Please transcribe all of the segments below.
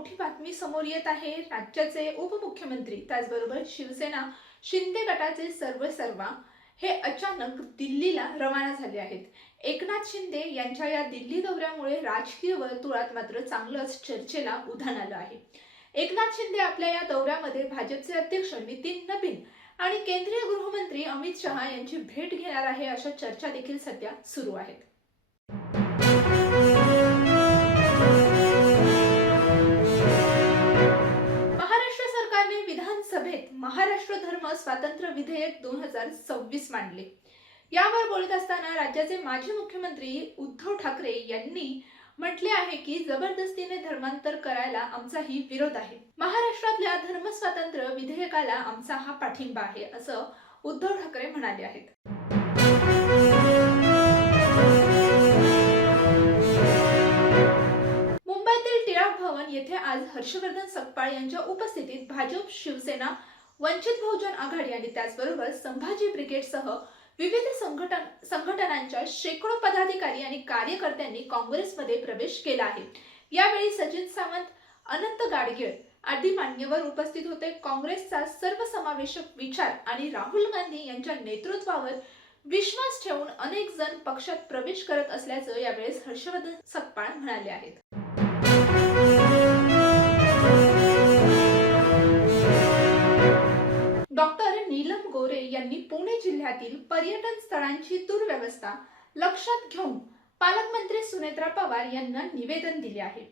मोठी बातमी समोर येत आहे। राज्याचे उपमुख्यमंत्री त्याचबरोबर शिवसेना शिंदे गटाचे सर्वेसर्वा हे अचानक दिल्लीला रवाना झाले आहेत। एकनाथ शिंदे यांच्या या दिल्ली दौऱ्यामुळे राजकीय वर्तुळात मात्र चांगलंच चर्चेला उधाण आलं आहे। एकनाथ शिंदे आपल्या या दौऱ्यामध्ये भाजपचे अध्यक्ष नितीन नबीन आणि केंद्रीय गृहमंत्री अमित शहा यांची भेट घेणार आहे, अशा चर्चा देखील सध्या सुरू आहेत। महाराष्ट्र सरकारने विधानसभेत महाराष्ट्र धर्म स्वातंत्र्य विधेयक 2026 मांडले। यावर बोलत असताना राज्याचे माजी मुख्यमंत्री उद्धव ठाकरे यांनी म्हटले आहे की जबरदस्तीने धर्मांतर करायला आमचाही विरोध आहे। महाराष्ट्रातल्या धर्मस्वातंत्र्य विधेयकाला आमचा हा पाठिंबा आहे, असं उद्धव ठाकरे म्हणाले आहेत। मुंबईतील टिळक भवन येथे आज हर्षवर्धन सकपाळ यांच्या उपस्थितीत भाजप, शिवसेना, वंचित बहुजन आघाडी आणि त्याचबरोबर संभाजी ब्रिगेडसह विविध संघटनांच्या शेकडो पदाधिकारी आणि कार्यकर्त्यांनी काँग्रेसमध्ये प्रवेश केला आहे। यावेळी सचिन सावंत, अनंत गाडगीळ आदी मान्यवर उपस्थित होते। काँग्रेसचा सर्वसमावेशक विचार आणि राहुल गांधी यांच्या नेतृत्वावर विश्वास ठेवून अनेक जण पक्षात प्रवेश करत असल्याचं यावेळेस हर्षवर्धन सकपाळ म्हणाले आहेत। डॉक्टर नीलम गोरे यांनी पुणे जिल्ह्यातील पर्यटन स्थळांची दुर्व्यवस्था लक्षात घेऊन पालकमंत्री सुनेत्रा पवार यांना निवेदन दिले आहे।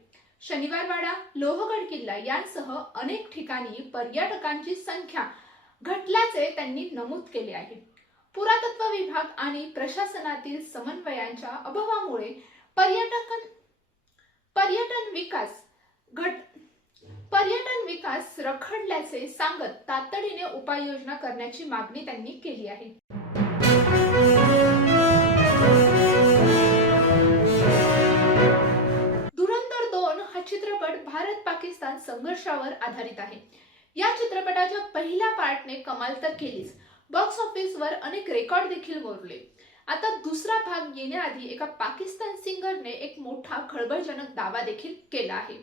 शनिवारवाडा, लोहगड किल्ला यांसह अनेक ठिकाणी पर्यटकांची संख्या घटल्याचे त्यांनी नमूद केले आहे। पुरातत्व विभाग आणि प्रशासनातील समन्वयांच्या अभावामुळे पर्यटन विकास रखडल्याचे सांगत तातडीने उपाययोजना करण्याची मागणी त्यांनी केली आहे। धुरंधर 2 हा चित्रपट भारत-पाकिस्तान संघर्षावर आधारित आहे। या चित्रपटाच्या पहिल्या पार्टने कमाल तर केलीच, बॉक्स ऑफिसवर अनेक रेकॉर्ड देखील मोडले। आता दुसरा भाग येण्याआधी एका पाकिस्तान सिंगरने एक मोठा खळबळजनक दावा देखील केला आहे।